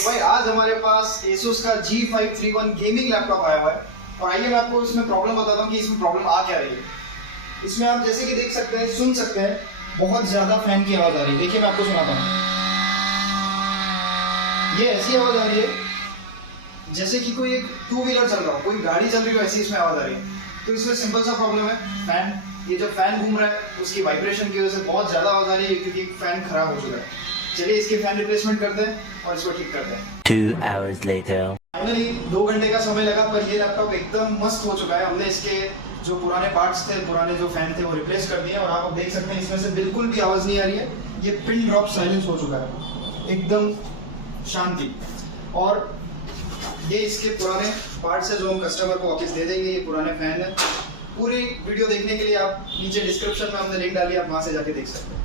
तो भाई आज हमारे पास Asus का G531 गेमिंग लैपटॉप आया हुआ है और आइए मैं आपको इसमें प्रॉब्लम बताता हूँ कि इसमें प्रॉब्लम आ क्या रही है। इसमें आप जैसे कि देख सकते हैं, सुन सकते हैं, बहुत ज़्यादा फैन की आवाज़ आ रही है। देखिए मैं आपको सुनाता हूँ, ये ऐसी आवाज़ आ रही है जैसे कि कोई एक टू व्हीलर चल रहा हो, कोई गाड़ी चल रही हो, ऐसी इसमें आवाज़ आ रही है। तो इसमें सिंपल सा प्रॉब्लम है फैन। ये जो फैन घूम रहा है उसकी वाइब्रेशन की वजह से बहुत ज़्यादा आवाज़ आ रही है क्योंकि फैन खराब हो चुका है। चलिए इसकी फैन रिप्लेसमेंट करते हैं और इसको ठीक करते हैं। 2 hours later. फाइनली 2 घंटे का समय लगा पर ये लैपटॉप एकदम मस्त हो चुका है। हमने इसके जो पुराने पार्ट्स थे, पुराने जो फैन थे वो रिप्लेस कर दिए और आप देख सकते हैं इसमें से बिल्कुल भी आवाज़ नहीं आ रही है। ये पिन ड्रॉप साइलेंस हो चुका है, एकदम शांति। और ये इसके पुराने पार्ट्स है जो हम कस्टमर को वापस दे देंगे। ये पुराने फैन है। पूरी वीडियो देखने के लिए आप नीचे डिस्क्रिप्शन में हमने लिंक डाली, आप वहाँ से जाके देख सकते हैं।